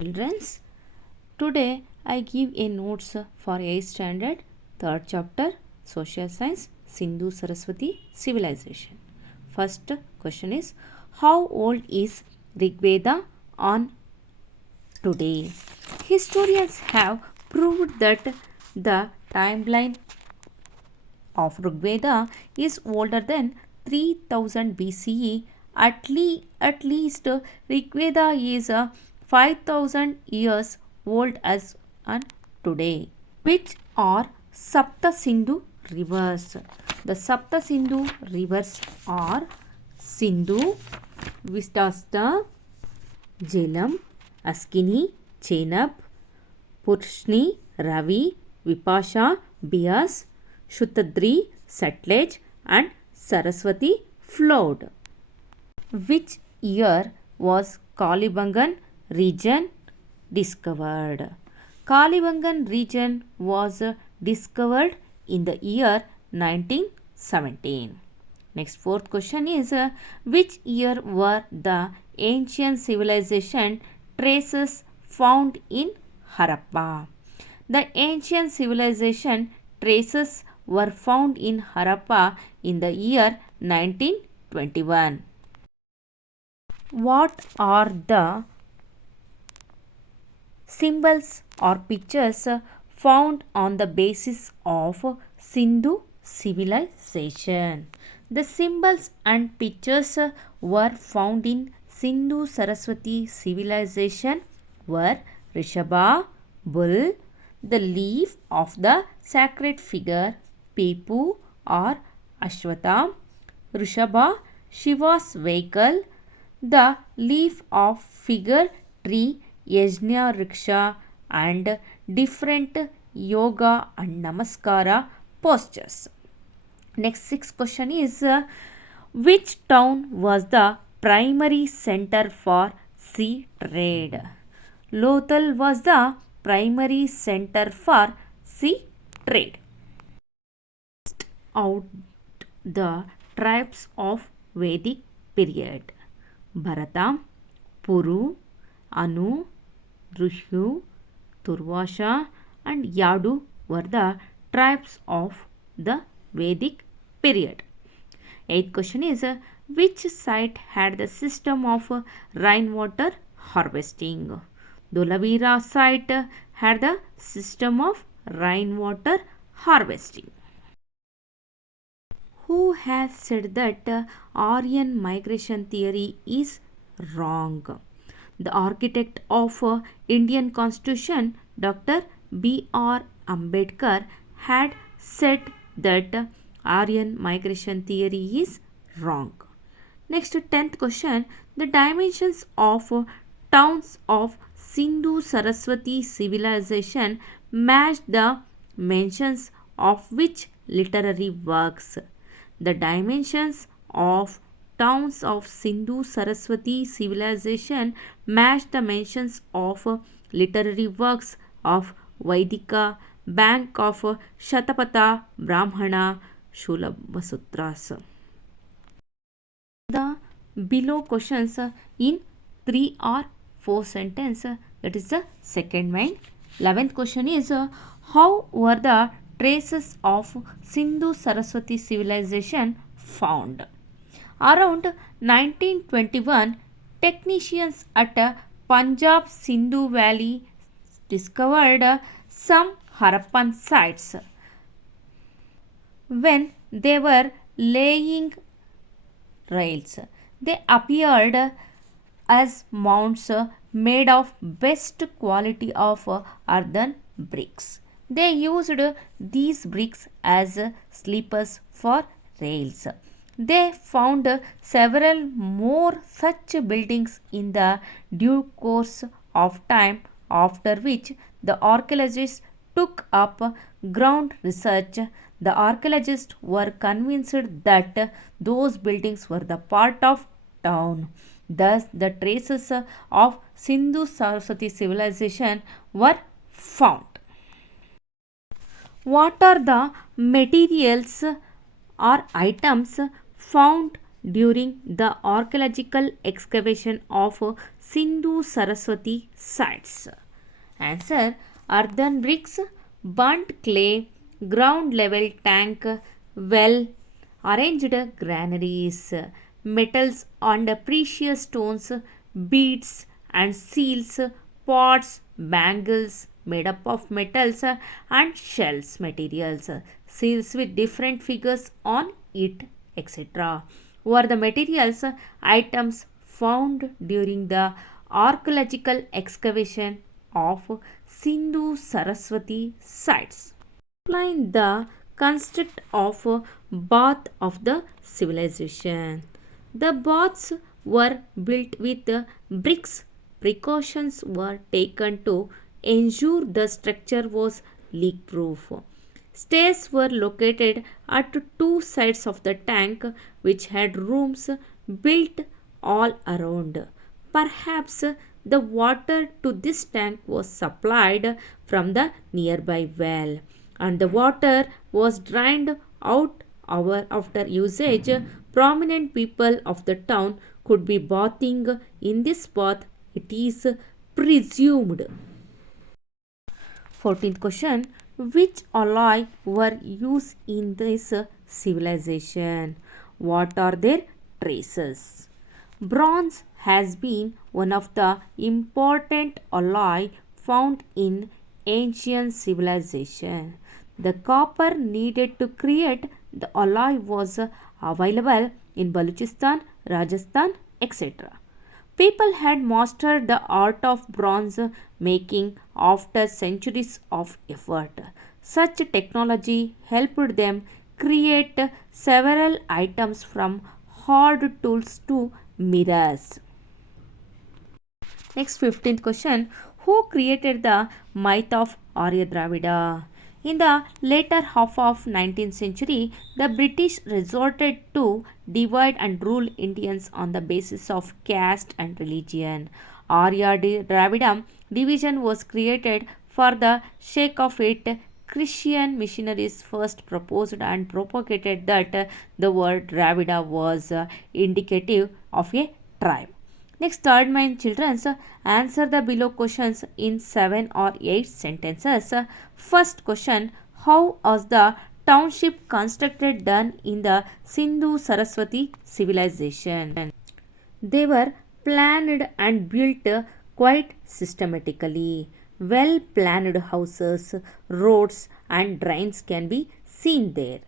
Children's, today I give a notes for 8th standard, 3rd chapter, Social Science, Sindhu Saraswati Civilization. First question is, how old is Rigveda on today? Historians have proved that the timeline of Rigveda is older than 3000 BCE. At least Rigveda is 5000 years old as on today. Which are Sapta Sindhu rivers? The Sapta Sindhu rivers are Sindhu, Vistasta, Jhelum, Askini, Chenab, Purshni, Ravi, Vipasha, Bias, Shuttadri, Sutlej and Saraswati flowed. Which year was Kalibangan region discovered? Kalibangan region was discovered in the year 1917. Next, fourth question is, which year were the ancient civilization traces found in Harappa? The ancient civilization traces were found in Harappa in the year 1921. What are the symbols or pictures found on the basis of Sindhu civilization? The symbols and pictures were found in Sindhu Saraswati civilization were Rishabha, bull, the leaf of the sacred figure, Pepu or Ashwatam, Rishabha, Shiva's vehicle, the leaf of figure tree, Yajna Riksha and different yoga and namaskara postures. Next, sixth question is, which town was the primary center for sea trade? Lothal was the primary center for sea trade. List out the tribes of Vedic period. Bharata, Puru, Anu, Rushu, Turvasha and Yadu were the tribes of the Vedic period. Eighth question is, which site had the system of rainwater harvesting? Dolavira site had the system of rainwater harvesting. Who has said that Aryan migration theory is wrong? The architect of Indian Constitution, Dr. B.R. Ambedkar, had said that Aryan migration theory is wrong. Next, 10th question. The dimensions of towns of Sindhu Saraswati civilization matched the mentions of which literary works? The dimensions of towns of Sindhu Saraswati civilization matched the mentions of literary works of Vaidika, Bank of Shatapatha, Brahmana, Shulabasutras. The below questions in 3 or 4 sentences, that is the second main. 11th question is, how were the traces of Sindhu Saraswati civilization found? Around 1921, technicians at Punjab Sindhu Valley discovered some Harappan sites. When they were laying rails, they appeared as mounds made of best quality of earthen bricks. They used these bricks as sleepers for rails. They found several more such buildings in the due course of time, after which the archaeologists took up ground research. The archaeologists were convinced that those buildings were the part of town. Thus, the traces of Sindhu Saraswati civilization were found. What are the materials or items found during the archaeological excavation of Sindhu Saraswati sites? Answer: earthen bricks, burnt clay, ground level tank, well arranged granaries, metals and precious stones, beads and seals, pots, bangles made up of metals and shells materials, seals with different figures on it, etc. Were the materials items found during the archaeological excavation of Sindhu Saraswati sites. Explain the construct of bath of the civilization. The baths were built with bricks. Precautions were taken to ensure the structure was leak proof. Stairs were located at two sides of the tank, which had rooms built all around. Perhaps the water to this tank was supplied from the nearby well, and the water was drained out after usage. Prominent people of the town could be bathing in this bath, it is presumed. 14th question: which alloy were used in this civilization? What are their traces? Bronze has been one of the important alloy found in ancient civilization. The copper needed to create the alloy was available in Baluchistan, Rajasthan, etc. People had mastered the art of bronze making after centuries of effort. Such technology helped them create several items from hard tools to mirrors. Next 15th question: who created the myth of Arya Dravida? In the later half of 19th century, the British resorted to divide and rule Indians on the basis of caste and religion. Arya Dravidam division was created for the sake of it. Christian missionaries first proposed and propagated that the word Dravida was indicative of a tribe. Next, third my children, answer the below questions in 7 or 8 sentences. First question: how was the township constructed done in the Sindhu Saraswati civilization? They were planned and built quite systematically. Well planned houses, roads, and drains can be seen there.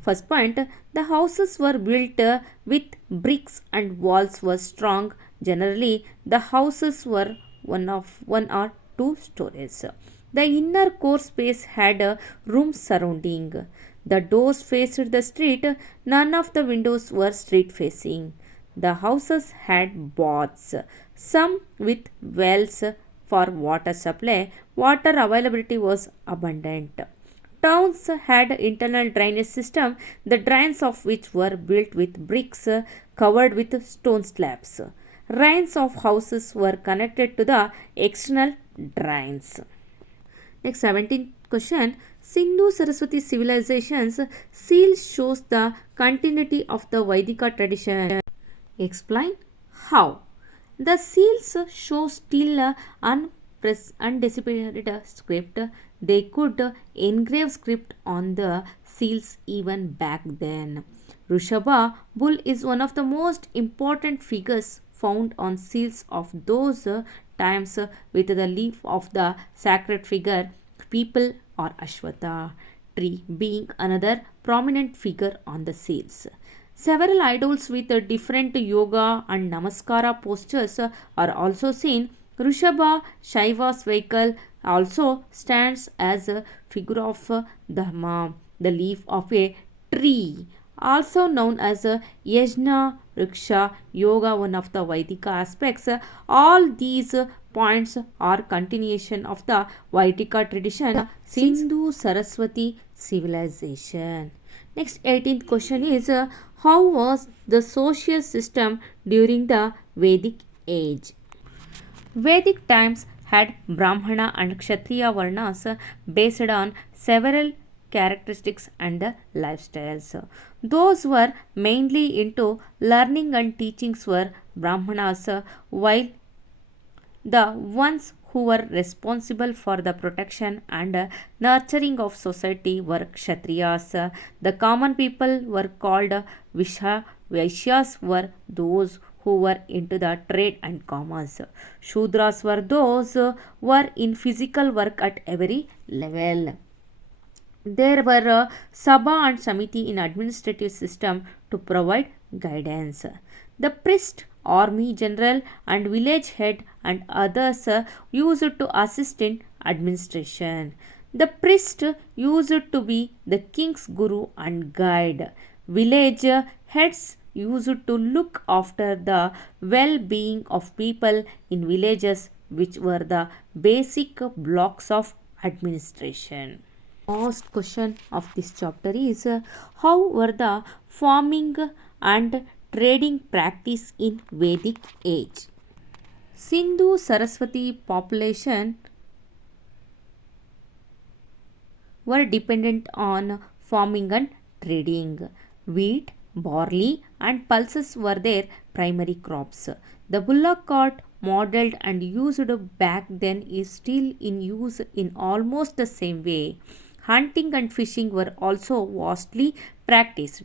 First point: the houses were built with bricks and walls were strong. Generally, the houses were one or two stories. The inner core space had rooms surrounding. The doors faced the street. None of the windows were street facing. The houses had baths, some with wells for water supply. Water availability was abundant. Towns had internal drainage system, the drains of which were built with bricks covered with stone slabs. Drains of houses were connected to the external drains. Next 17th question: Sindhu Saraswati civilization's seal shows the continuity of the Vedika tradition. Explain how. The seals show still undeciphered script. They could engrave script on the seals even back then. Rishabha bull is one of the most important figures found on seals of those times, with the leaf of the sacred figure, people or Ashwatha tree being another prominent figure on the seals. Several idols with different yoga and namaskara postures are also seen. Rishabha, Shaiva's vehicle, also stands as a figure of Dharma, the leaf of a tree, also known as Yajna Riksha Yoga, one of the Vedika aspects. All these points are continuation of the Vedika tradition, Sindhu Saraswati civilization. Next 18th question is how was the social system during the Vedic age? Vedic times had Brahmana and Kshatriya Varnas based on several characteristics and the lifestyles. Those were mainly into learning and teachings were Brahmanas, while the ones who were responsible for the protection and nurturing of society were Kshatriyas. The common people were called Vaishyas were those who were into the trade and commerce. Shudras were those who were in physical work at every level. There were Sabha and Samiti in administrative system to provide guidance. The priest, army general and village head and others used to assist in administration. The priest used to be the king's guru and guide. Village heads used to look after the well-being of people in villages, which were the basic blocks of administration. Last question of this chapter is how were the farming and trading practice in Vedic age? Sindhu Saraswati population were dependent on farming and trading. Wheat, barley, and pulses were their primary crops. The bullock cart, modeled and used back then, is still in use in almost the same way. Hunting and fishing were also vastly practiced.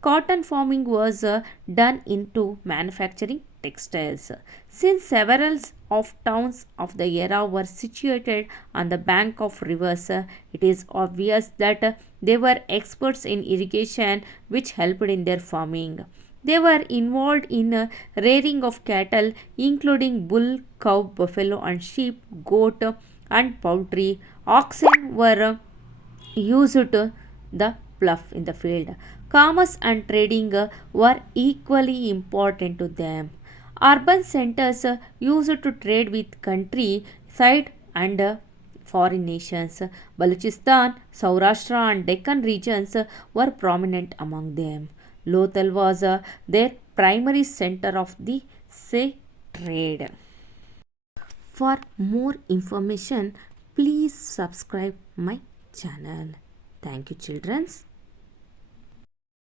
Cotton farming was done into manufacturing textiles. Since several of towns of the era were situated on the bank of rivers, it is obvious that they were experts in irrigation, which helped in their farming. They were involved in rearing of cattle, including bull, cow, buffalo, and sheep, goat, and poultry. Oxen were used to the plough in the field. Commerce and trading were equally important to them. Urban centers used to trade with countryside and foreign nations. Balochistan, Saurashtra, and Deccan regions were prominent among them. Lothal was their primary center of the say trade. For more information, please subscribe my channel. Thank you, children.